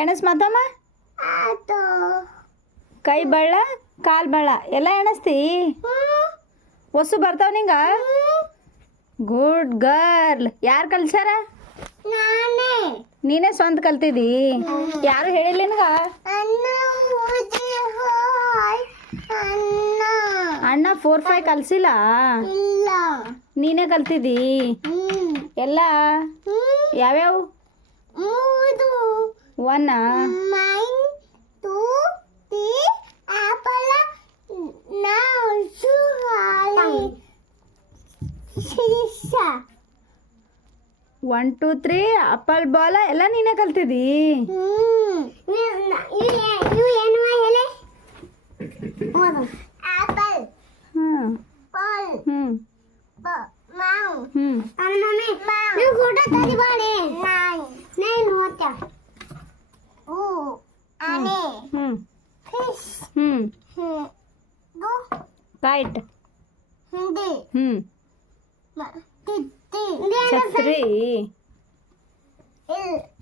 ಎಣಸ್ ಮತ್ತಮ್ಮ ಆತು ಕೈ ಬಳ್ಳ ಕಾಲು ಬಳ್ಳ ಎಲ್ಲ ಎಣಸ್ತಿ ಹೊಸು ಬರ್ತಾವ ನಿಂಗ ಗುಡ್ ಗರ್ಲ್ ಯಾರು ಕಲ್ಸ್ಯಾರ ನಾನೇ ನೀನೇ ಸ್ವಂತ ಕಲ್ತಿದ್ದಿ ಯಾರು ಹೇಳಿಲ್ಲ ನಿನಗ ಅಣ್ಣ ಹೋಗಿ ಹಾಯ್ ಅಣ್ಣ ಅಣ್ಣ 4 5 ಕಲ್ಸಿಲ್ಲ ಇಲ್ಲ ನೀನೇ ಕಲ್ತಿದ್ದಿ ಎಲ್ಲ ಯಾವ್ಯಾವ ಮೂದು 1 ಮೈನ್ ಟು ಟಿ ಆಪಲ್ ನಾವು ಸುಹಾಲಿ ಶಿಶಾ 1 2 3 ಅಪ್ಪಲ್ ಬಾಲ ಎಲ್ಲ ನೀನೇ ಕಲ್ತಿದ್ದಿ ಇವು ಏನು ಹೇಳಿ ಓದು ಆಪಲ್ ಹ್ಮ್ ಬಾಲ್ ಹ್ಮ್ ಮಾವು ಹ್ಮ್ ಮಮ್ಮಿ ನೀವು ಫೋಟೋ ತೆಗಿಬೇಡಿ ನಾನು ಓದ್ತಾ ಓ ಆನೆ ಹ್ಮ್ ಫಿಶ್ ಹ್ಮ್ ಗೋ ಕೈಟ್ ಹಿಂದಿ ಹ್ಮ್ ತಿತ್ತಿ ಛತ್ರಿ ಇಲ್ಲ